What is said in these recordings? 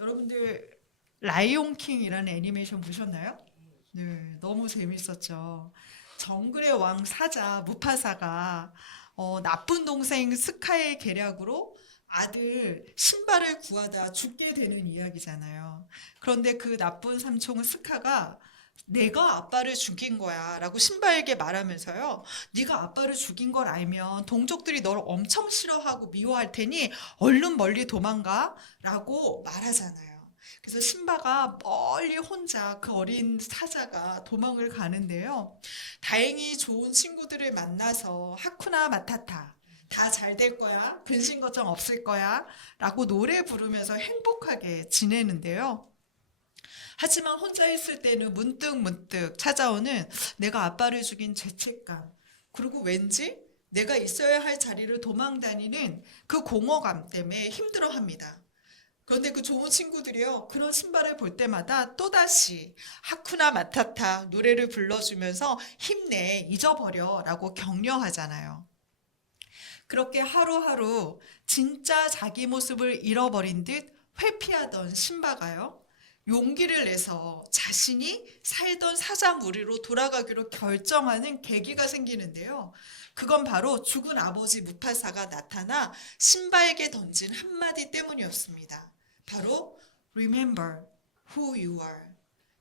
여러분들 라이온 킹이라는 애니메이션 보셨나요? 네, 너무 재밌었죠. 정글의 왕 사자 무파사가 나쁜 동생 스카의 계략으로 아들 신바를 구하다 죽게 되는 이야기잖아요. 그런데 그 나쁜 삼촌은 스카가 내가 아빠를 죽인 거야 라고 신바에게 말하면서요. 네가 아빠를 죽인 걸 알면 동족들이 너를 엄청 싫어하고 미워할 테니 얼른 멀리 도망가 라고 말하잖아요. 그래서 신바가 멀리 혼자 그 어린 사자가 도망을 가는데요. 다행히 좋은 친구들을 만나서 하쿠나 마타타 다 잘 될 거야. 근심 걱정 없을 거야. 라고 노래 부르면서 행복하게 지내는데요. 하지만 혼자 있을 때는 문득 찾아오는 내가 아빠를 죽인 죄책감. 그리고 왠지 내가 있어야 할 자리를 도망다니는 그 공허감 때문에 힘들어합니다. 그런데 그 좋은 친구들이요. 그런 신발을 볼 때마다 또다시 하쿠나 마타타 노래를 불러주면서 힘내, 잊어버려 라고 격려하잖아요. 그렇게 하루하루 진짜 자기 모습을 잃어버린 듯 회피하던 신바가요. 용기를 내서 자신이 살던 사자 무리로 돌아가기로 결정하는 계기가 생기는데요. 그건 바로 죽은 아버지 무파사가 나타나 신바에게 던진 한마디 때문이었습니다. 바로 Remember who you are.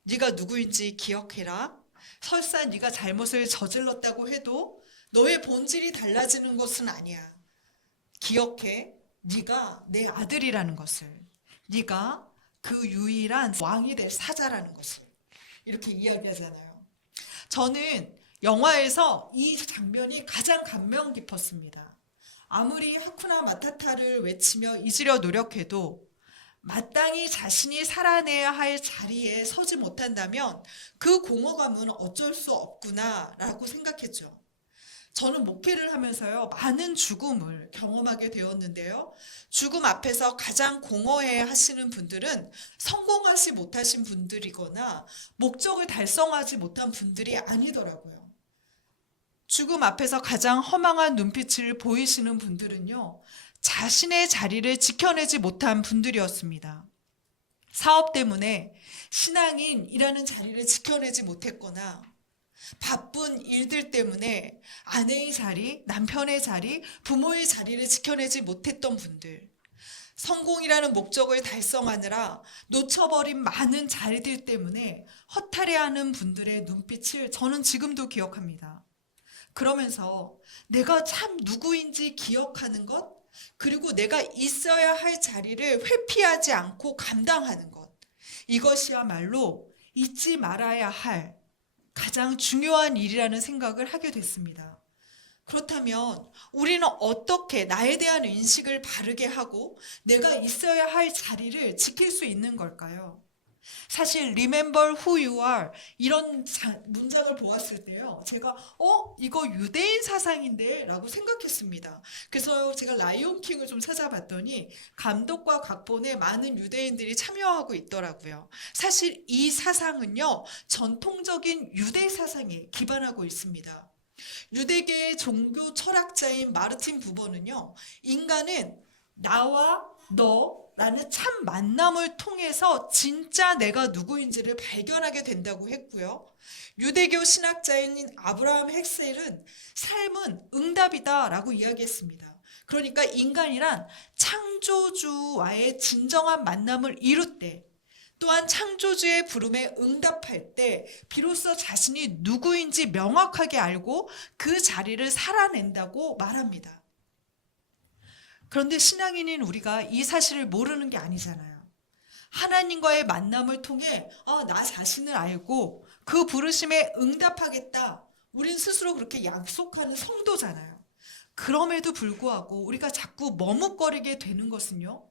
네가 누구인지 기억해라. 설사 네가 잘못을 저질렀다고 해도 너의 본질이 달라지는 것은 아니야. 기억해. 네가 내 아들이라는 것을. 네가 그 유일한 왕이 될 사자라는 것을. 이렇게 이야기하잖아요. 저는 영화에서 이 장면이 가장 감명 깊었습니다. 아무리 하쿠나 마타타를 외치며 잊으려 노력해도 마땅히 자신이 살아내야 할 자리에 서지 못한다면 그 공허감은 어쩔 수 없구나라고 생각했죠. 저는 목회를 하면서요, 많은 죽음을 경험하게 되었는데요. 죽음 앞에서 가장 공허해 하시는 분들은 성공하지 못하신 분들이거나 목적을 달성하지 못한 분들이 아니더라고요. 죽음 앞에서 가장 허망한 눈빛을 보이시는 분들은요, 자신의 자리를 지켜내지 못한 분들이었습니다. 사업 때문에 신앙인이라는 자리를 지켜내지 못했거나 바쁜 일들 때문에 아내의 자리, 남편의 자리, 부모의 자리를 지켜내지 못했던 분들, 성공이라는 목적을 달성하느라 놓쳐버린 많은 자리들 때문에 허탈해하는 분들의 눈빛을 저는 지금도 기억합니다. 그러면서 내가 참 누구인지 기억하는 것, 그리고 내가 있어야 할 자리를 회피하지 않고 감당하는 것, 이것이야말로 잊지 말아야 할 가장 중요한 일이라는 생각을 하게 됐습니다. 그렇다면 우리는 어떻게 나에 대한 인식을 바르게 하고 내가 있어야 할 자리를 지킬 수 있는 걸까요? 사실 Remember who you are 이런 문장을 보았을 때요. 제가 이거 유대인 사상인데 라고 생각했습니다. 그래서 제가 라이온 킹을 좀 찾아봤더니 감독과 각본에 많은 유대인들이 참여하고 있더라고요. 사실 이 사상은요. 전통적인 유대 사상에 기반하고 있습니다. 유대계의 종교 철학자인 마르틴 부버는요. 인간은 나와 너라는 참 만남을 통해서 진짜 내가 누구인지를 발견하게 된다고 했고요. 유대교 신학자인 아브라함 헥셀은 삶은 응답이다라고 이야기했습니다. 그러니까 인간이란 창조주와의 진정한 만남을 이룰 때, 또한 창조주의 부름에 응답할 때 비로소 자신이 누구인지 명확하게 알고 그 자리를 살아낸다고 말합니다. 그런데 신앙인인 우리가 이 사실을 모르는 게 아니잖아요. 하나님과의 만남을 통해 나 자신을 알고 그 부르심에 응답하겠다. 우린 스스로 그렇게 약속하는 성도잖아요. 그럼에도 불구하고 우리가 자꾸 머뭇거리게 되는 것은요.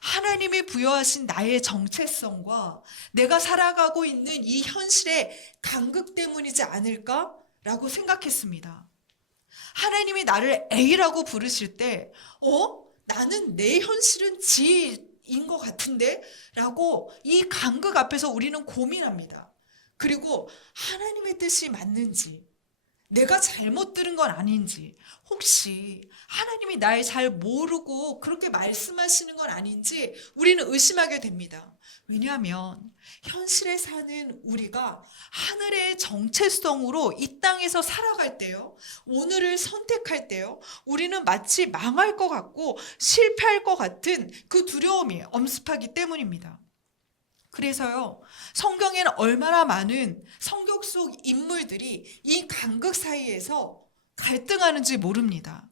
하나님이 부여하신 나의 정체성과 내가 살아가고 있는 이 현실의 간극 때문이지 않을까라고 생각했습니다. 하나님이 나를 A라고 부르실 때, 나는 내 현실은 G인 것 같은데? 라고 이 간극 앞에서 우리는 고민합니다. 그리고 하나님의 뜻이 맞는지, 내가 잘못 들은 건 아닌지, 혹시 하나님이 날 잘 모르고 그렇게 말씀하시는 건 아닌지 우리는 의심하게 됩니다. 왜냐하면 현실에 사는 우리가 하늘의 정체성으로 이 땅에서 살아갈 때요, 오늘을 선택할 때요, 우리는 마치 망할 것 같고 실패할 것 같은 그 두려움이 엄습하기 때문입니다. 그래서요, 성경에는 얼마나 많은 성경 속 인물들이 이 간극 사이에서 갈등하는지 모릅니다.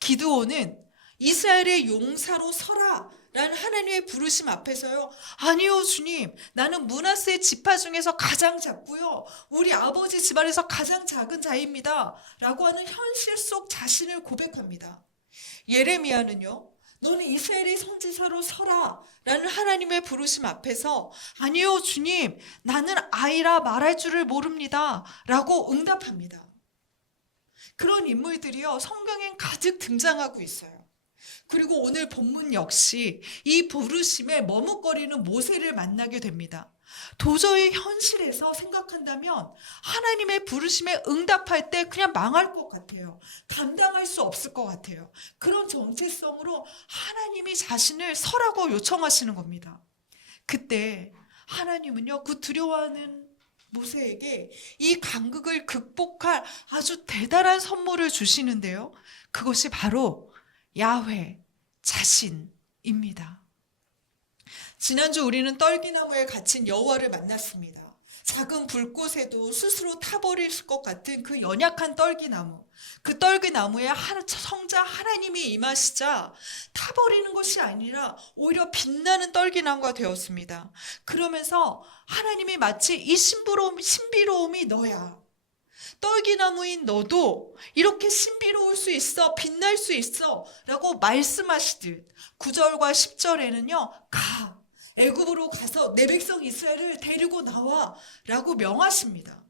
기드온은 이스라엘의 용사로 서라 라는 하나님의 부르심 앞에서요, 아니요 주님, 나는 므낫세 지파 중에서 가장 작고요, 우리 아버지 집안에서 가장 작은 자입니다 라고 하는 현실 속 자신을 고백합니다. 예레미야는요, 너는 이스라엘의 선지자로 서라 라는 하나님의 부르심 앞에서 아니요 주님, 나는 아이라 말할 줄을 모릅니다 라고 응답합니다. 그런 인물들이요, 성경엔 가득 등장하고 있어요. 그리고 오늘 본문 역시 이 부르심에 머뭇거리는 모세를 만나게 됩니다. 도저히 현실에서 생각한다면 하나님의 부르심에 응답할 때 그냥 망할 것 같아요. 감당할 수 없을 것 같아요. 그런 정체성으로 하나님이 자신을 서라고 요청하시는 겁니다. 그때 하나님은요, 그 두려워하는 모세에게 이 간극을 극복할 아주 대단한 선물을 주시는데요, 그것이 바로 야훼 자신입니다. 지난주 우리는 떨기나무에 갇힌 여호와를 만났습니다. 작은 불꽃에도 스스로 타버릴 것 같은 그 연약한 떨기나무, 그 떨기나무에 성자 하나님이 임하시자 타버리는 것이 아니라 오히려 빛나는 떨기나무가 되었습니다. 그러면서 하나님이 마치 이 신비로움이 너야, 떨기나무인 너도 이렇게 신비로울 수 있어, 빛날 수 있어 라고 말씀하시듯 9절과 10절에는요, 가, 애굽으로 가서 내 백성 이스라엘을 데리고 나와 라고 명하십니다.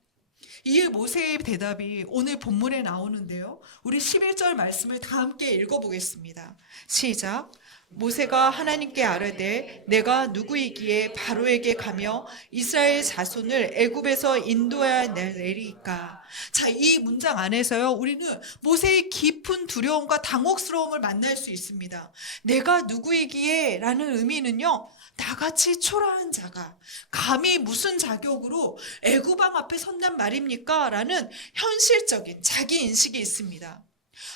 이에 모세의 대답이 오늘 본문에 나오는데요, 우리 11절 말씀을 다 함께 읽어보겠습니다. 시작. 모세가 하나님께 아뢰되 내가 누구이기에 바로에게 가며 이스라엘 자손을 애굽에서 인도해야 내리까. 자, 이 문장 안에서요, 우리는 모세의 깊은 두려움과 당혹스러움을 만날 수 있습니다. 내가 누구이기에 라는 의미는요, 나같이 초라한 자가 감히 무슨 자격으로 애굽 왕 앞에 선단 말입니까? 라는 현실적인 자기 인식이 있습니다.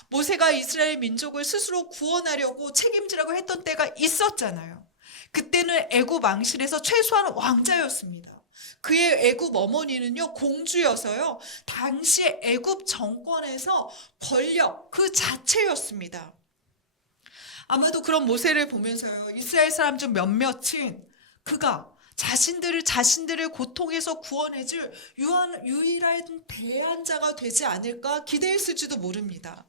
모세가 이스라엘 민족을 스스로 구원하려고 책임지라고 했던 때가 있었잖아요. 그때는 애굽 왕실에서 최소한 왕자였습니다. 그의 애굽 어머니는요, 공주여서요, 당시 애굽 정권에서 권력 그 자체였습니다. 아마도 그런 모세를 보면서요, 이스라엘 사람 중 몇몇은 그가 자신들을 고통에서 구원해줄 유일한 대안자가 되지 않을까 기대했을지도 모릅니다.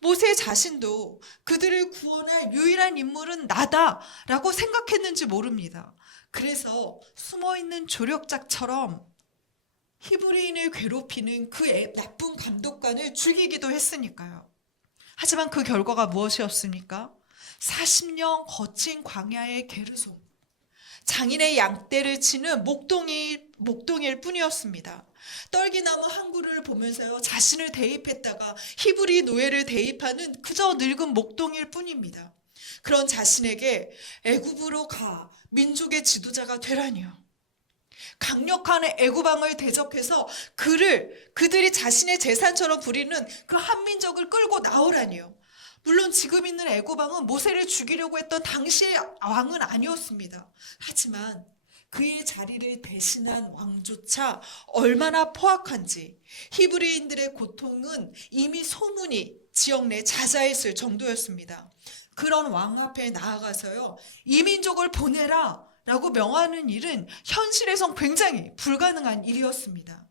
모세 자신도 그들을 구원할 유일한 인물은 나다라고 생각했는지 모릅니다. 그래서 숨어있는 조력자처럼 히브리인을 괴롭히는 그 나쁜 감독관을 죽이기도 했으니까요. 하지만 그 결과가 무엇이었습니까? 40년 거친 광야의 게르솜, 장인의 양떼를 치는 목동일 뿐이었습니다. 떨기나무 한 그루를 보면서요, 자신을 대입했다가 히브리 노예를 대입하는 그저 늙은 목동일 뿐입니다. 그런 자신에게 애굽으로 가 민족의 지도자가 되라니요, 강력한 애굽 왕을 대적해서 그들이 자신의 재산처럼 부리는 그 한민족을 끌고 나오라니요. 물론 지금 있는 애굽 왕은 모세를 죽이려고 했던 당시의 왕은 아니었습니다. 하지만 그의 자리를 대신한 왕조차 얼마나 포악한지 히브리인들의 고통은 이미 소문이 지역 내 자자했을 정도였습니다. 그런 왕 앞에 나아가서요, 이 민족을 보내라 라고 명하는 일은 현실에선 굉장히 불가능한 일이었습니다.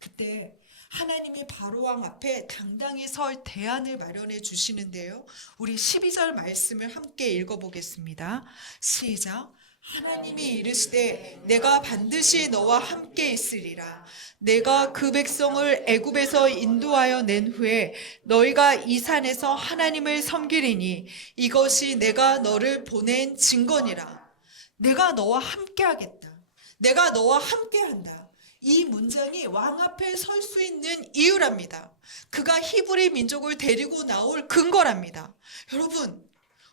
그때 하나님이 바로왕 앞에 당당히 설 대안을 마련해 주시는데요, 우리 12절 말씀을 함께 읽어보겠습니다. 시작. 하나님이 이르시되 내가 반드시 너와 함께 있으리라. 내가 그 백성을 애굽에서 인도하여 낸 후에 너희가 이 산에서 하나님을 섬기리니 이것이 내가 너를 보낸 증거니라. 내가 너와 함께 하겠다. 내가 너와 함께 한다. 이 문장이 왕 앞에 설 수 있는 이유랍니다. 그가 히브리 민족을 데리고 나올 근거랍니다. 여러분,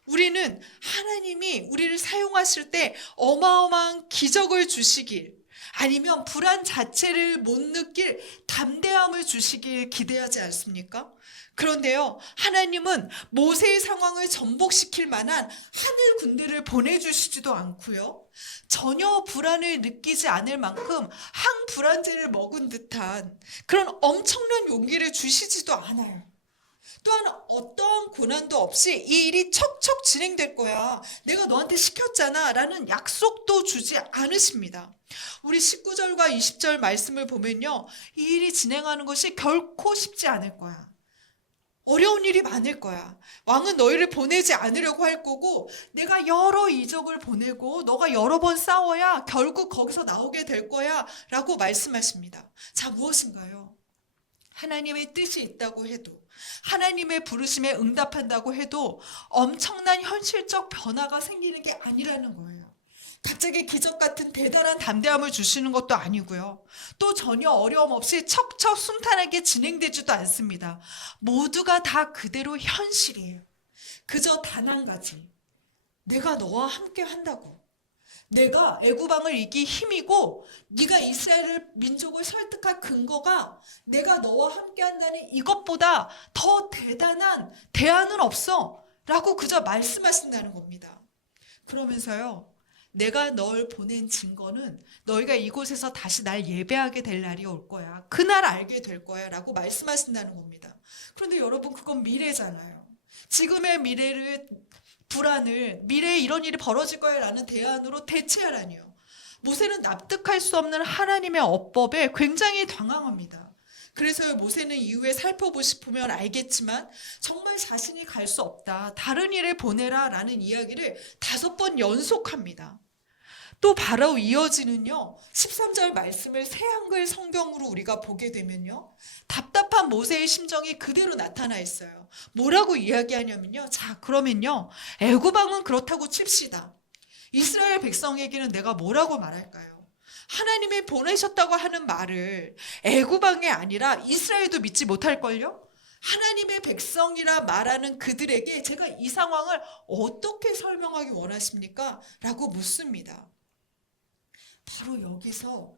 우리는 하나님이 우리를 사용하실 때 어마어마한 기적을 주시길, 아니면 불안 자체를 못 느낄 담대함을 주시길 기대하지 않습니까? 그런데요, 하나님은 모세의 상황을 전복시킬 만한 하늘 군대를 보내주시지도 않고요, 전혀 불안을 느끼지 않을 만큼 항불안제를 먹은 듯한 그런 엄청난 용기를 주시지도 않아요. 또한 어떠한 고난도 없이 이 일이 척척 진행될 거야, 내가 너한테 시켰잖아 라는 약속도 주지 않으십니다. 우리 19절과 20절 말씀을 보면요, 이 일이 진행하는 것이 결코 쉽지 않을 거야. 어려운 일이 많을 거야. 왕은 너희를 보내지 않으려고 할 거고, 내가 여러 이적을 보내고 너가 여러 번 싸워야 결국 거기서 나오게 될 거야 라고 말씀하십니다. 자, 무엇인가요? 하나님의 뜻이 있다고 해도, 하나님의 부르심에 응답한다고 해도 엄청난 현실적 변화가 생기는 게 아니라는 거예요. 갑자기 기적 같은 대단한 담대함을 주시는 것도 아니고요, 또 전혀 어려움 없이 척척 순탄하게 진행되지도 않습니다. 모두가 다 그대로 현실이에요. 그저 단 한 가지, 내가 너와 함께 한다고. 내가 애굽왕을 이기 힘이고, 네가 이스라엘 민족을 설득할 근거가 내가 너와 함께 한다는 이것보다 더 대단한 대안은 없어 라고 그저 말씀하신다는 겁니다. 그러면서요, 내가 널 보낸 증거는 너희가 이곳에서 다시 날 예배하게 될 날이 올 거야, 그날 알게 될 거야 라고 말씀하신다는 겁니다. 그런데 여러분, 그건 미래잖아요. 지금의 불안을 미래에 이런 일이 벌어질 거야 라는 대안으로 대체하라니요. 모세는 납득할 수 없는 하나님의 어법에 굉장히 당황합니다. 그래서 모세는 이후에 살펴보시면 알겠지만 정말 자신이 갈 수 없다, 다른 일을 보내라 라는 이야기를 5번 연속합니다. 또 바로 이어지는요, 13절 말씀을 새 한글 성경으로 우리가 보게 되면요, 답답한 모세의 심정이 그대로 나타나 있어요. 뭐라고 이야기하냐면요, 자, 그러면요, 애굽왕은 그렇다고 칩시다. 이스라엘 백성에게는 내가 뭐라고 말할까요? 하나님이 보내셨다고 하는 말을 애굽왕이 아니라 이스라엘도 믿지 못할걸요? 하나님의 백성이라 말하는 그들에게 제가 이 상황을 어떻게 설명하기 원하십니까? 라고 묻습니다. 바로 여기서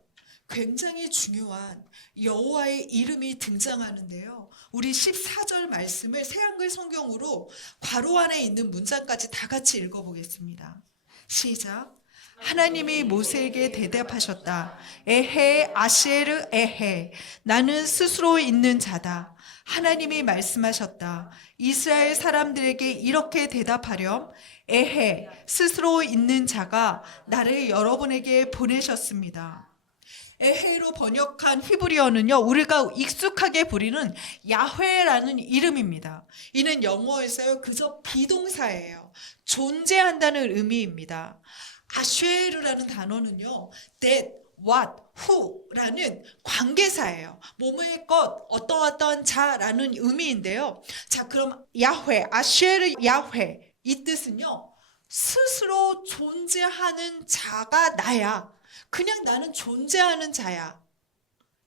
굉장히 중요한 여호와의 이름이 등장하는데요, 우리 14절 말씀을 새 한글 성경으로 괄호 안에 있는 문장까지 다 같이 읽어보겠습니다. 시작. 하나님이 모세에게 대답하셨다. 에헤 아시에르 에헤, 나는 스스로 있는 자다. 하나님이 말씀하셨다. 이스라엘 사람들에게 이렇게 대답하렴. 에헤, 스스로 있는 자가 나를 여러분에게 보내셨습니다. 에헤로 번역한 히브리어는요, 우리가 익숙하게 부르는 야훼라는 이름입니다. 이는 영어에서요, 그저 비동사예요. 존재한다는 의미입니다. 아쉐르라는 단어는요, that, what, who라는 관계사예요. 뭐뭐의 것, 어떠어떠한 자라는 의미인데요. 자, 그럼 야훼, 아쉐르 야훼, 이 뜻은요, 스스로 존재하는 자가 나야. 그냥 나는 존재하는 자야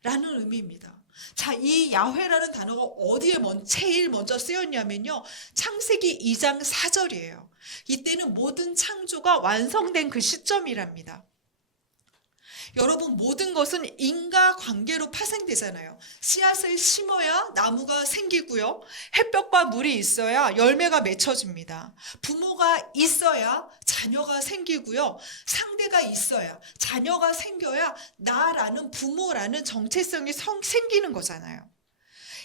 라는 의미입니다. 자, 이 야훼라는 단어가 어디에 제일 먼저 쓰였냐면요, 창세기 2장 4절이에요. 이때는 모든 창조가 완성된 그 시점이랍니다. 여러분, 모든 것은 인과관계로 파생되잖아요. 씨앗을 심어야 나무가 생기고요, 햇볕과 물이 있어야 열매가 맺혀집니다. 부모가 있어야 자녀가 생기고요, 상대가 있어야 자녀가 생겨야 나라는 부모라는 정체성이 생기는 거잖아요.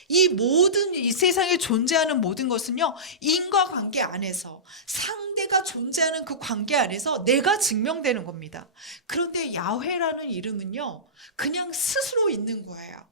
이 세상에 존재하는 모든 것은요, 인과관계 안에서, 상대가 존재하는 그 관계 안에서 내가 증명되는 겁니다. 그런데 야훼라는 이름은요, 그냥 스스로 있는 거예요.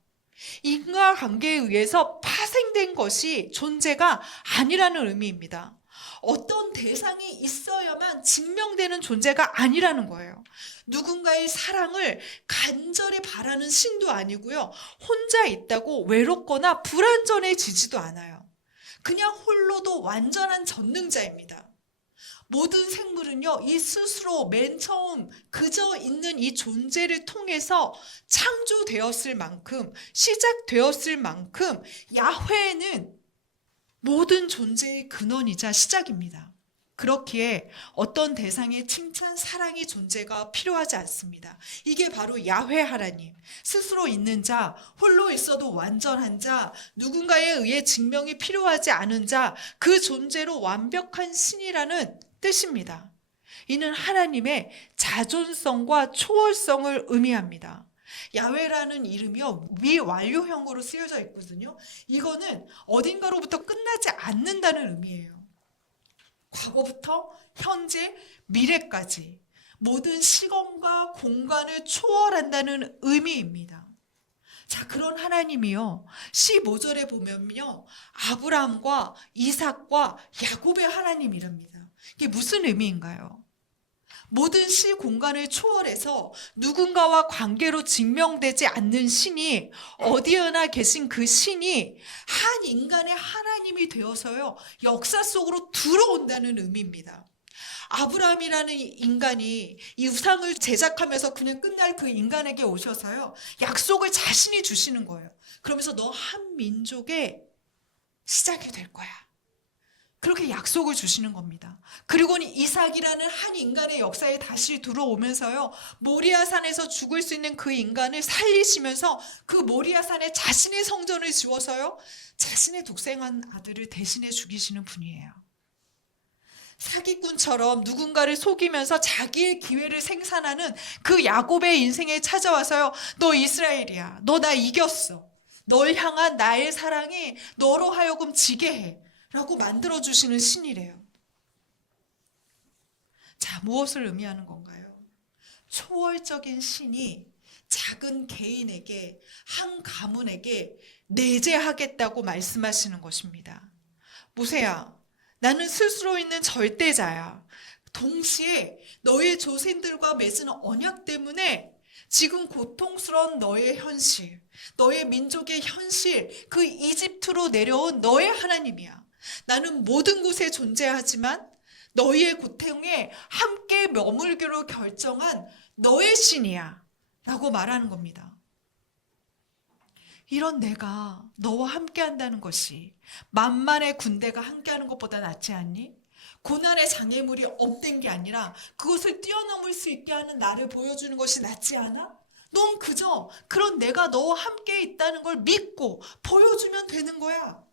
인과관계에 의해서 파생된 것이 존재가 아니라는 의미입니다. 어떤 대상이 있어야만 증명되는 존재가 아니라는 거예요. 누군가의 사랑을 간절히 바라는 신도 아니고요, 혼자 있다고 외롭거나 불완전해지지도 않아요. 그냥 홀로도 완전한 전능자입니다. 모든 생물은요, 이 스스로 맨 처음 그저 있는 이 존재를 통해서 창조되었을 만큼, 시작되었을 만큼 야훼는 모든 존재의 근원이자 시작입니다. 그렇기에 어떤 대상의 칭찬, 사랑의 존재가 필요하지 않습니다. 이게 바로 야훼 하나님, 스스로 있는 자, 홀로 있어도 완전한 자, 누군가에 의해 증명이 필요하지 않은 자, 그 존재로 완벽한 신이라는 뜻입니다. 이는 하나님의 자존성과 초월성을 의미합니다. 야훼라는 이름이요, 미완료형으로 쓰여져 있거든요. 이거는 어딘가로부터 끝나지 않는다는 의미예요. 과거부터 현재, 미래까지 모든 시간과 공간을 초월한다는 의미입니다. 자, 그런 하나님이요, 15절에 보면요, 아브라함과 이삭과 야곱의 하나님이랍니다. 이게 무슨 의미인가요? 모든 시 공간을 초월해서 누군가와 관계로 증명되지 않는 신이, 어디에나 계신 그 신이 한 인간의 하나님이 되어서요, 역사 속으로 들어온다는 의미입니다. 아브라함이라는 인간이 이 우상을 제작하면서 그냥 끝날 그 인간에게 오셔서요, 약속을 자신이 주시는 거예요. 그러면서 너 한 민족의 시작이 될 거야. 그렇게 약속을 주시는 겁니다. 그리고는 이삭이라는 한 인간의 역사에 다시 들어오면서요, 모리아산에서 죽을 수 있는 그 인간을 살리시면서 그 모리아산에 자신의 성전을 지어서요, 자신의 독생한 아들을 대신해 죽이시는 분이에요. 사기꾼처럼 누군가를 속이면서 자기의 기회를 생산하는 그 야곱의 인생에 찾아와서요, 너 이스라엘이야, 너 나 이겼어, 널 향한 나의 사랑이 너로 하여금 지게 해 라고 만들어주시는 신이래요. 자, 무엇을 의미하는 건가요? 초월적인 신이 작은 개인에게, 한 가문에게 내재하겠다고 말씀하시는 것입니다. 모세야, 나는 스스로 있는 절대자야. 동시에 너의 조상들과 맺은 언약 때문에 지금 고통스러운 너의 현실, 너의 민족의 현실, 그 이집트로 내려온 너의 하나님이야. 나는 모든 곳에 존재하지만 너희의 고통에 함께 머물기로 결정한 너의 신이야 라고 말하는 겁니다. 이런 내가 너와 함께 한다는 것이 만만의 군대가 함께하는 것보다 낫지 않니? 고난의 장애물이 없는 게 아니라 그것을 뛰어넘을 수 있게 하는 나를 보여주는 것이 낫지 않아? 넌 그저 그런 내가 너와 함께 있다는 걸 믿고 보여주면 되는 거야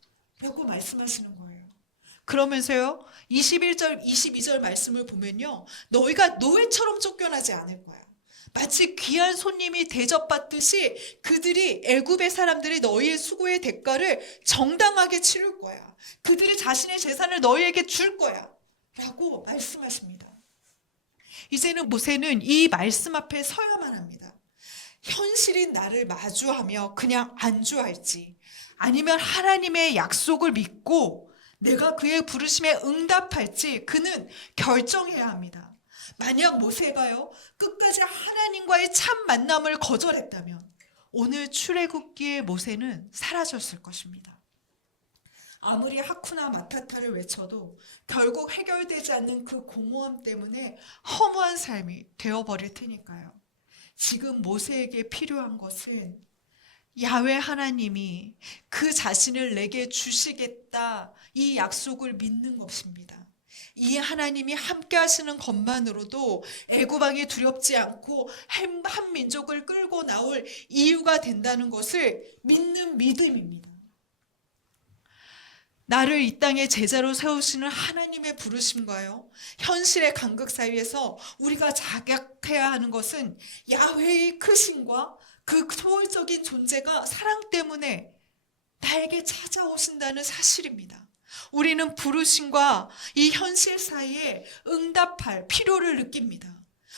라고 말씀하시는 거예요. 그러면서요, 21절, 22절 말씀을 보면요, 너희가 노예처럼 쫓겨나지 않을 거야. 마치 귀한 손님이 대접받듯이 그들이, 애굽의 사람들이 너희의 수고의 대가를 정당하게 치를 거야. 그들이 자신의 재산을 너희에게 줄 거야 라고 말씀하십니다. 이제는 모세는 이 말씀 앞에 서야만 합니다. 현실인 나를 마주하며 그냥 안주할지, 아니면 하나님의 약속을 믿고 내가 그의 부르심에 응답할지 그는 결정해야 합니다. 만약 모세가요, 끝까지 하나님과의 참 만남을 거절했다면 오늘 출애굽기의 모세는 사라졌을 것입니다. 아무리 하쿠나 마타타를 외쳐도 결국 해결되지 않는 그 공허함 때문에 허무한 삶이 되어버릴 테니까요. 지금 모세에게 필요한 것은 야훼 하나님이 그 자신을 내게 주시겠다, 이 약속을 믿는 것입니다. 이 하나님이 함께 하시는 것만으로도 애굽왕이 두렵지 않고 한 민족을 끌고 나올 이유가 된다는 것을 믿는 믿음입니다. 나를 이 땅에 제자로 세우시는 하나님의 부르심과요, 현실의 간극 사이에서 우리가 자각해야 하는 것은 야훼의 크심과 그 초월적인 존재가 사랑 때문에 나에게 찾아오신다는 사실입니다. 우리는 부르심과 이 현실 사이에 응답할 필요를 느낍니다.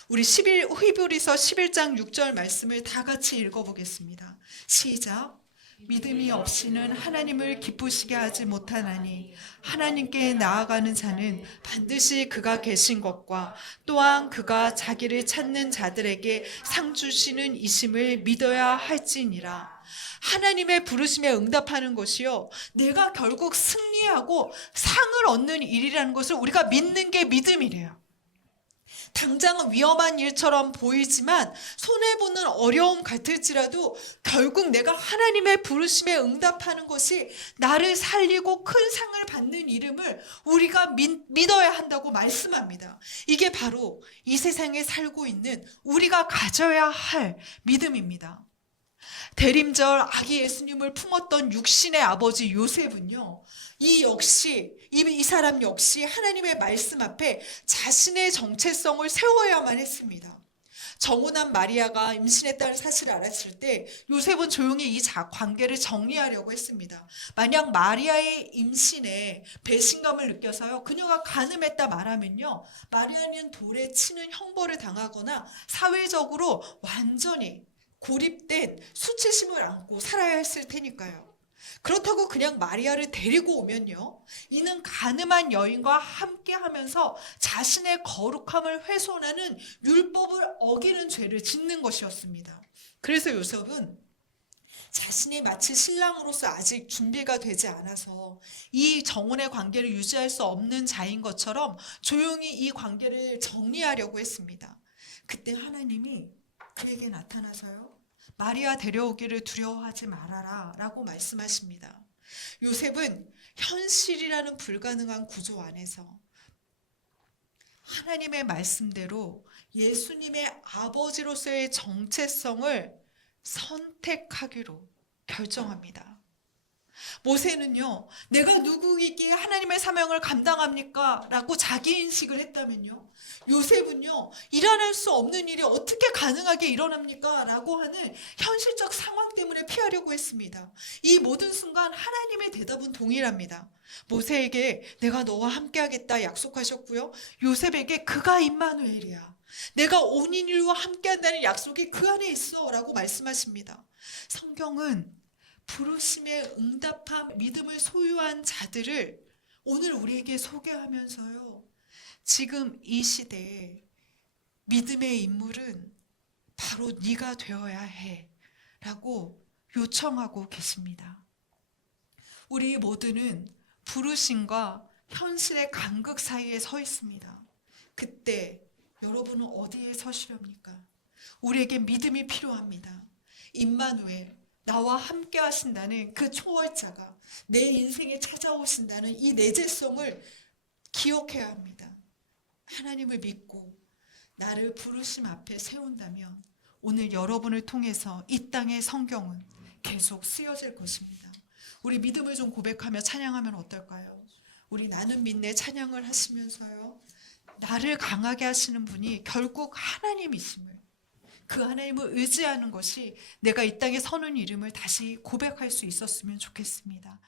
우리 히브리서 11장 6절 말씀을 다 같이 읽어보겠습니다. 시작. 믿음이 없이는 하나님을 기쁘시게 하지 못하나니 하나님께 나아가는 자는 반드시 그가 계신 것과 또한 그가 자기를 찾는 자들에게 상 주시는 이심을 믿어야 할지니라. 하나님의 부르심에 응답하는 것이요, 내가 결국 승리하고 상을 얻는 일이라는 것을 우리가 믿는 게 믿음이래요. 당장은 위험한 일처럼 보이지만 손해보는 어려움 같을지라도 결국 내가 하나님의 부르심에 응답하는 것이 나를 살리고 큰 상을 받는 이름을 우리가 믿어야 한다고 말씀합니다. 이게 바로 이 세상에 살고 있는 우리가 가져야 할 믿음입니다. 대림절 아기 예수님을 품었던 육신의 아버지 요셉은요, 이 사람 역시 하나님의 말씀 앞에 자신의 정체성을 세워야만 했습니다. 정혼한 마리아가 임신했다는 사실을 알았을 때 요셉은 조용히 이 관계를 정리하려고 했습니다. 만약 마리아의 임신에 배신감을 느껴서요, 그녀가 간음했다 말하면요, 마리아는 돌에 치는 형벌을 당하거나 사회적으로 완전히 고립된 수치심을 안고 살아야 했을 테니까요. 그렇다고 그냥 마리아를 데리고 오면요, 이는 가늠한 여인과 함께 하면서 자신의 거룩함을 훼손하는 율법을 어기는 죄를 짓는 것이었습니다. 그래서 요셉은 자신이 마치 신랑으로서 아직 준비가 되지 않아서 이 정혼의 관계를 유지할 수 없는 자인 것처럼 조용히 이 관계를 정리하려고 했습니다. 그때 하나님이 그에게 나타나서요, 마리아 데려오기를 두려워하지 말아라 라고 말씀하십니다. 요셉은 현실이라는 불가능한 구조 안에서 하나님의 말씀대로 예수님의 아버지로서의 정체성을 선택하기로 결정합니다. 모세는요, 내가 누구이기에 하나님의 사명을 감당합니까? 라고 자기인식을 했다면요, 요셉은요, 일어날 수 없는 일이 어떻게 가능하게 일어납니까? 라고 하는 현실적 상황 때문에 피하려고 했습니다. 이 모든 순간 하나님의 대답은 동일합니다. 모세에게 내가 너와 함께하겠다 약속하셨고요, 요셉에게 그가 임마누엘이야, 내가 온 인류와 함께한다는 약속이 그 안에 있어 라고 말씀하십니다. 성경은 부르심에 응답한 믿음을 소유한 자들을 오늘 우리에게 소개하면서요, 지금 이 시대에 믿음의 인물은 바로 네가 되어야 해 라고 요청하고 계십니다. 우리 모두는 부르심과 현실의 간극 사이에 서 있습니다. 그때 여러분은 어디에 서시렵니까? 우리에게 믿음이 필요합니다. 임마누엘, 나와 함께 하신다는 그 초월자가 내 인생에 찾아오신다는 이 내재성을 기억해야 합니다. 하나님을 믿고 나를 부르심 앞에 세운다면 오늘 여러분을 통해서 이 땅의 성경은 계속 쓰여질 것입니다. 우리 믿음을 좀 고백하며 찬양하면 어떨까요? 우리 나는 믿네 찬양을 하시면서요, 나를 강하게 하시는 분이 결국 하나님이심을, 그 하나님을 의지하는 것이 내가 이 땅에 서는 이름을 다시 고백할 수 있었으면 좋겠습니다.